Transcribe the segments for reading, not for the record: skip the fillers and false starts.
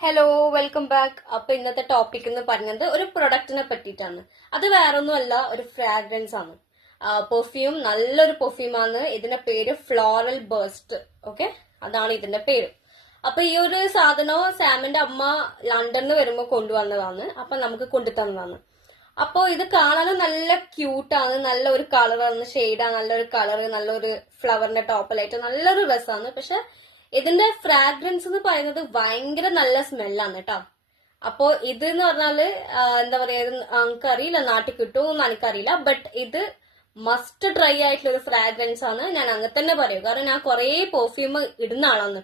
Hello, welcome back. അപ്പൊ ഇന്നത്തെ topic എന്ന് പറഞ്ഞത് ഒരു പ്രൊഡക്റ്റിനെ പറ്റിയിട്ടാണ്. അത് വേറൊന്നുമല്ല, ഒരു ഫ്രാഗ്രൻസ് ആണ്. പെർഫ്യൂം, നല്ലൊരു പെർഫ്യൂമാണ്. ഇതിന്റെ പേര് ഫ്ലോറൽ ബേസ്റ്റ്. ഓക്കെ, അതാണ് ഇതിന്റെ പേര്. അപ്പൊ ഈ ഒരു സാധനം സാമിന്റെ അമ്മ ലണ്ടനിൽ വരുമ്പോ കൊണ്ടുവന്നതാണ്. അപ്പൊ നമുക്ക് കൊണ്ടുതന്നതാണ്. അപ്പോ ഇത് കാണാനും നല്ല ക്യൂട്ടാണ്. നല്ല ഒരു കളറാണ്, ഷെയ്ഡാണ്, നല്ലൊരു കളറ്, നല്ലൊരു ഫ്ലവറിന്റെ ടോപ്പിലായിട്ട് നല്ലൊരു രസമാണ്. പക്ഷെ ഇതിന്റെ ഫ്രാഗ്രൻസ് എന്ന് പറയുന്നത് ഭയങ്കര നല്ല സ്മെല്ലാണ് കേട്ടോ. അപ്പോ ഇത് എന്ന് പറഞ്ഞാല് എന്താ പറയാ, എനിക്കറിയില്ല നാട്ടിൽ കിട്ടുമെന്ന് എനിക്കറിയില്ല. ബട്ട് ഇത് മസ്റ്റ് ട്രൈ ആയിട്ടുള്ള ഒരു ഫ്രാഗ്രൻസ് ആണ്. ഞാൻ അങ്ങനെ തന്നെ പറയും. കാരണം ഞാൻ കുറെ പെർഫ്യൂം ഇടുന്ന ആളാണ്.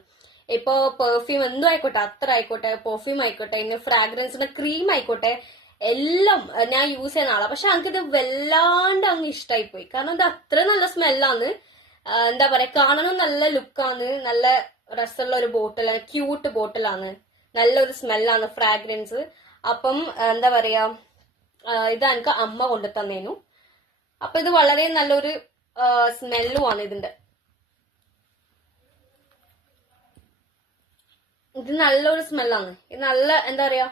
ഇപ്പോ പെർഫ്യൂം എന്തും ആയിക്കോട്ടെ, അത്ര ആയിക്കോട്ടെ, പെർഫ്യൂം ആയിക്കോട്ടെ, ഇനി ഫ്രാഗ്രൻസിന്റെ ക്രീം ആയിക്കോട്ടെ, എല്ലാം ഞാൻ യൂസ് ചെയ്യുന്ന ആളാണ്. പക്ഷെ എനിക്കിത് വല്ലാണ്ട് അങ്ങ് ഇഷ്ടമായി പോയി. കാരണം ഇത് അത്ര നല്ല സ്മെല്ലാണ്. എന്താ പറയാ, കാണാനും നല്ല ലുക്കാണ്. നല്ല രസമുള്ള ഒരു ബോട്ടിലാണ്, ക്യൂട്ട് ബോട്ടിലാണ്, നല്ലൊരു സ്മെല്ലാണ്, ഫ്രാഗ്രൻസ്. അപ്പം എന്താ പറയാ, ഇത് എനിക്ക് അമ്മ കൊണ്ടു തന്നേനു. അപ്പൊ ഇത് വളരെ നല്ലൊരു സ്മെല്ലുമാണ് ഇതിന്റെ. ഇത് നല്ലൊരു സ്മെല്ലാണ്. ഇത് നല്ല എന്താ പറയാ,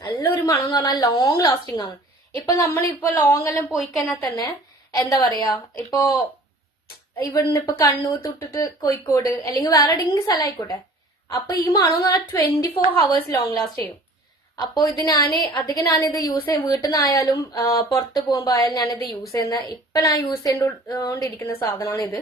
നല്ലൊരു മണം എന്ന് പറഞ്ഞാൽ ലോങ് ലാസ്റ്റിംഗ് ആണ്. ഇപ്പൊ നമ്മളിപ്പോ ലോങ് എല്ലാം പോയി കഴിഞ്ഞാൽ തന്നെ എന്താ പറയാ, ഇപ്പോ ഇവിടുന്ന് ഇപ്പൊ കണ്ണൂർ തൊട്ടിട്ട് കോഴിക്കോട് അല്ലെങ്കിൽ വേറെ എവിടെയെങ്കിലും സ്ഥലം ആയിക്കോട്ടെ, അപ്പൊ ഈ മണം എന്ന് പറഞ്ഞാൽ 24 hours ലോങ് ലാസ്റ്റ് ചെയ്യും. അപ്പൊ ഇത് അധികം ഞാനിത് യൂസ് ചെയ്യും. വീട്ടിൽ നിന്നായാലും പുറത്ത് പോകുമ്പോ ആയാലും ഞാനിത് യൂസ് ചെയ്യുന്ന, ഇപ്പൊ ഞാൻ യൂസ് ചെയ്തുകൊണ്ടിരിക്കുന്ന സാധനമാണ് ഇത്.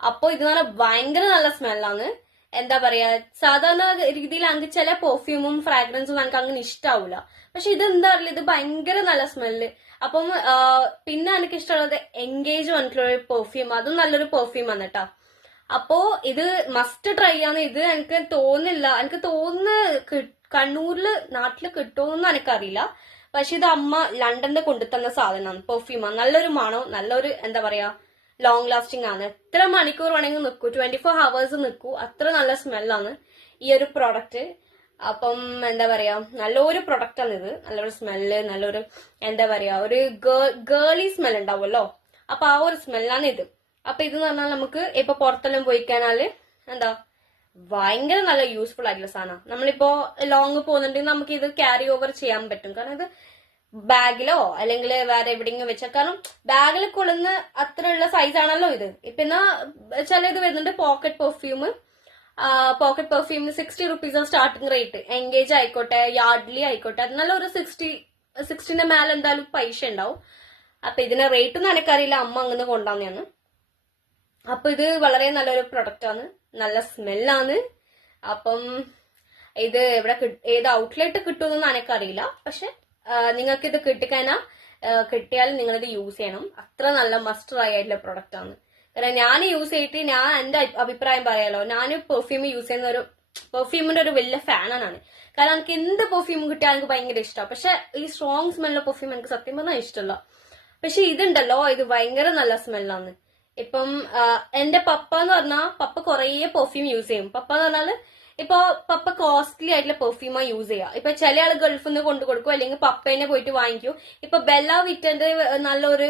അപ്പൊ ഇത് പറഞ്ഞാൽ ഭയങ്കര നല്ല സ്മെല്ലാണ്. എന്താ പറയാ, സാധാരണ രീതിയിൽ എനിക്ക് ചില പെർഫ്യൂമും ഫ്രാഗ്രൻസും എനിക്ക് അങ്ങനെ ഇഷ്ടാവൂല. പക്ഷെ ഇത് എന്താ പറയുക, ഇത് ഭയങ്കര നല്ല സ്മെല്ല്. അപ്പം പിന്നെ എനിക്ക് ഇഷ്ടമുള്ളത് എൻഗേജ് വന്നിട്ടുള്ള ഒരു പെർഫ്യൂം, അതും നല്ലൊരു പെർഫ്യൂം ആണ് കേട്ടോ. അപ്പോ ഇത് മസ്റ്റ് ട്രൈ ആണ്. ഇത് എനിക്ക് തോന്നുന്നില്ല, എനിക്ക് തോന്നുന്നു കണ്ണൂരില് നാട്ടില് കിട്ടുമെന്ന് എനിക്കറിയില്ല. പക്ഷെ ഇത് അമ്മ ലണ്ടനിൽ കൊണ്ടുതന്ന സാധനമാണ്, പെർഫ്യൂമാണ്. നല്ലൊരു മണം, നല്ലൊരു എന്താ പറയാ, ലോങ് ലാസ്റ്റിംഗ് ആണ്. എത്ര മണിക്കൂർ വേണമെങ്കിൽ നിൽക്കൂ, 24 hours നിൽക്കൂ. അത്ര നല്ല സ്മെല്ലാണ് ഈ ഒരു പ്രൊഡക്റ്റ്. അപ്പം എന്താ പറയാ, നല്ലൊരു പ്രൊഡക്റ്റ് ആണ് ഇത്. നല്ലൊരു സ്മെല്ല്, നല്ലൊരു എന്താ പറയാ, ഒരു ഗേളി സ്മെൽ ഉണ്ടാവുമല്ലോ, അപ്പൊ ആ ഒരു സ്മെല്ലാണ് ഇത്. അപ്പൊ ഇത് പറഞ്ഞാൽ നമുക്ക് ഇപ്പൊ പുറത്തെല്ലാം പോയി കഴിഞ്ഞാല് എന്താ ഭയങ്കര നല്ല യൂസ്ഫുൾ ആയിട്ടുള്ള സാധനം. നമ്മളിപ്പോ ലോങ് പോകുന്നുണ്ടെങ്കിൽ നമുക്ക് ഇത് ക്യാരി ഓവർ ചെയ്യാൻ പറ്റും. കാരണം ഇത് ബാഗിലോ അല്ലെങ്കിൽ വേറെ എവിടെയെങ്കിലും വെച്ചാൽ, കാരണം ബാഗിൽ കൊള്ളുന്ന അത്രയുള്ള സൈസ് ആണല്ലോ ഇത്. ഇപ്പൊ എന്നാ ചില ഇത് വരുന്നുണ്ട് പോക്കറ്റ് പെർഫ്യൂമിന് 60 rupees സ്റ്റാർട്ടിംഗ് റേറ്റ്. എൻഗേജ് ആയിക്കോട്ടെ, യാർഡ്ലി ആയിക്കോട്ടെ, നല്ല ഒരു 60ന്റെ മേലെ എന്തായാലും പൈസ ഉണ്ടാവും. അപ്പൊ ഇതിന്റെ റേറ്റ് ഒന്നും എനിക്കറിയില്ല, അമ്മ അങ്ങനെ കൊണ്ടുവന്നെയാണ്. അപ്പൊ ഇത് വളരെ നല്ലൊരു പ്രൊഡക്റ്റ് ആണ്, നല്ല സ്മെല്ലാണ്. അപ്പം ഇത് എവിടെ ഏത് ഔട്ട്ലെറ്റ് കിട്ടുമെന്നൊന്നും എനിക്കറിയില്ല. പക്ഷെ നിങ്ങൾക്ക് ഇത് കിട്ടിയാൽ നിങ്ങളിത് യൂസ് ചെയ്യണം. അത്ര നല്ല മസ്റ്റ് ട്രൈ ആയിട്ടുള്ള പ്രൊഡക്റ്റ് ആണ്. കാരണം ഞാൻ യൂസ് ചെയ്തിട്ട് ഞാൻ എന്റെ അഭിപ്രായം പറയാലോ, ഞാൻ പെർഫ്യൂം യൂസ് ചെയ്യുന്ന ഒരു പെർഫ്യൂമിന്റെ ഒരു വലിയ ഫാനാണ്. കാരണം എനിക്ക് എന്ത് പെർഫ്യൂം കിട്ടിയാൽ എനിക്ക് ഭയങ്കര ഇഷ്ടമാണ്. പക്ഷെ ഈ സ്ട്രോങ് സ്മെല്ലുള്ള പെർഫ്യൂം എനിക്ക് സത്യം പറഞ്ഞാൽ ഇഷ്ടമല്ല. പക്ഷെ ഇതുണ്ടല്ലോ, ഇത് ഭയങ്കര നല്ല സ്മെല്ലാണ്. ഇപ്പം എന്റെ പപ്പ എന്ന് പറഞ്ഞാൽ, പപ്പ കുറേ പെർഫ്യൂം യൂസ് ചെയ്യും. പപ്പ എന്ന് പറഞ്ഞാല് ഇപ്പൊ പപ്പ കോസ്റ്റ്ലി ആയിട്ടുള്ള പെർഫ്യൂമാണ് യൂസ് ചെയ്യുക. ഇപ്പൊ ചില ആൾ ഗൾഫിൽ നിന്ന് കൊണ്ടു കൊടുക്കും, അല്ലെങ്കിൽ പപ്പേനെ പോയിട്ട് വാങ്ങിക്കും. ഇപ്പൊ ബെല്ല വിറ്റന്റെ നല്ലൊരു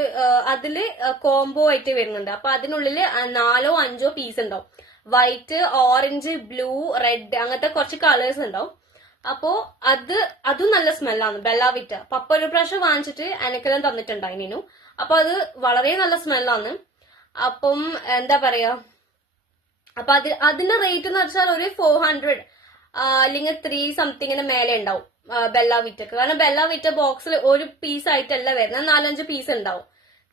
അതില് കോംബോ ആയിട്ട് വരുന്നുണ്ട്. അപ്പൊ അതിനുള്ളില് 4 or 5 പീസ് ഉണ്ടാവും. വൈറ്റ്, ഓറഞ്ച്, ബ്ലൂ, റെഡ്, അങ്ങനത്തെ കുറച്ച് കളേഴ്സ് ഉണ്ടാവും. അപ്പോ അതും നല്ല സ്മെല്ലാണ് ബെല്ല വിറ്റ. പപ്പ ഒരു പ്രാവശ്യം വാങ്ങിച്ചിട്ട് എനിക്കെല്ലാം തന്നിട്ടുണ്ടായിരുന്നു. അപ്പൊ അത് വളരെ നല്ല സ്മെല്ലാണ്. അപ്പം എന്താ പറയാ, അപ്പൊ അതിന്റെ റേറ്റ് എന്ന് വെച്ചാൽ ഒരു 400 അല്ലെങ്കിൽ 3 സംതിങ്ങിന് മേലെ ഉണ്ടാവും ബെല്ല വിറ്റക്ക്. കാരണം ബെല്ല വിറ്റ ബോക്സിൽ ഒരു പീസ് ആയിട്ടല്ല വരുന്നത്, 4-5 പീസ് ഉണ്ടാവും.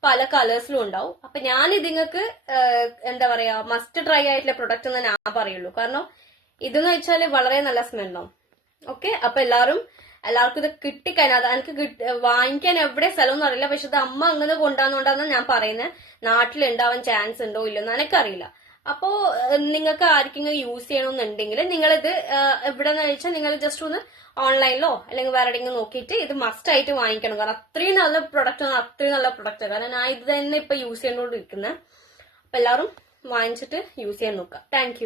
പല കളേഴ്സിലും ഉണ്ടാവും. അപ്പൊ ഞാൻ ഇതിങ്ങൾക്ക് എന്താ പറയാ, മസ്റ്റ് ട്രൈ ആയിട്ടുള്ള പ്രൊഡക്റ്റ് എന്ന് ഞാൻ പറയുള്ളൂ. കാരണം ഇതെന്ന് വെച്ചാൽ വളരെ നല്ല സ്മെല്ലാണ്. ഓക്കെ, അപ്പൊ എല്ലാവർക്കും ഇത് കിട്ടിക്കഴിഞ്ഞാൽ, എനിക്ക് വാങ്ങിക്കാൻ എവിടെ സ്ഥലമൊന്നും അറിയില്ല. പക്ഷെ ഇത് അമ്മ അങ്ങനെ കൊണ്ടുവന്നുകൊണ്ടാന്ന് ഞാൻ പറയുന്നത്. നാട്ടിലുണ്ടാവാൻ ചാൻസ് ഉണ്ടോ ഇല്ലെന്ന് എനിക്കറിയില്ല. അപ്പോ നിങ്ങൾക്ക് ആർക്കെങ്കിലും യൂസ് ചെയ്യണമെന്നുണ്ടെങ്കിൽ നിങ്ങളിത് എവിടെന്ന് വെച്ചാൽ നിങ്ങൾ ജസ്റ്റ് ഒന്ന് ഓൺലൈനിലോ അല്ലെങ്കിൽ വേറെ എവിടെയെങ്കിലും നോക്കിയിട്ട് ഇത് മസ്റ്റ് ആയിട്ട് വാങ്ങിക്കണം. കാരണം അത്രയും നല്ല പ്രൊഡക്റ്റ് ആണ്, അത്രയും നല്ല പ്രൊഡക്റ്റ്. കാരണം ഞാൻ ഇത് തന്നെ ഇപ്പൊ യൂസ് ചെയ്തുകൊണ്ടിരിക്കുന്നത്. അപ്പൊ എല്ലാവരും വാങ്ങിച്ചിട്ട് യൂസ് ചെയ്യാൻ നോക്കുക. താങ്ക്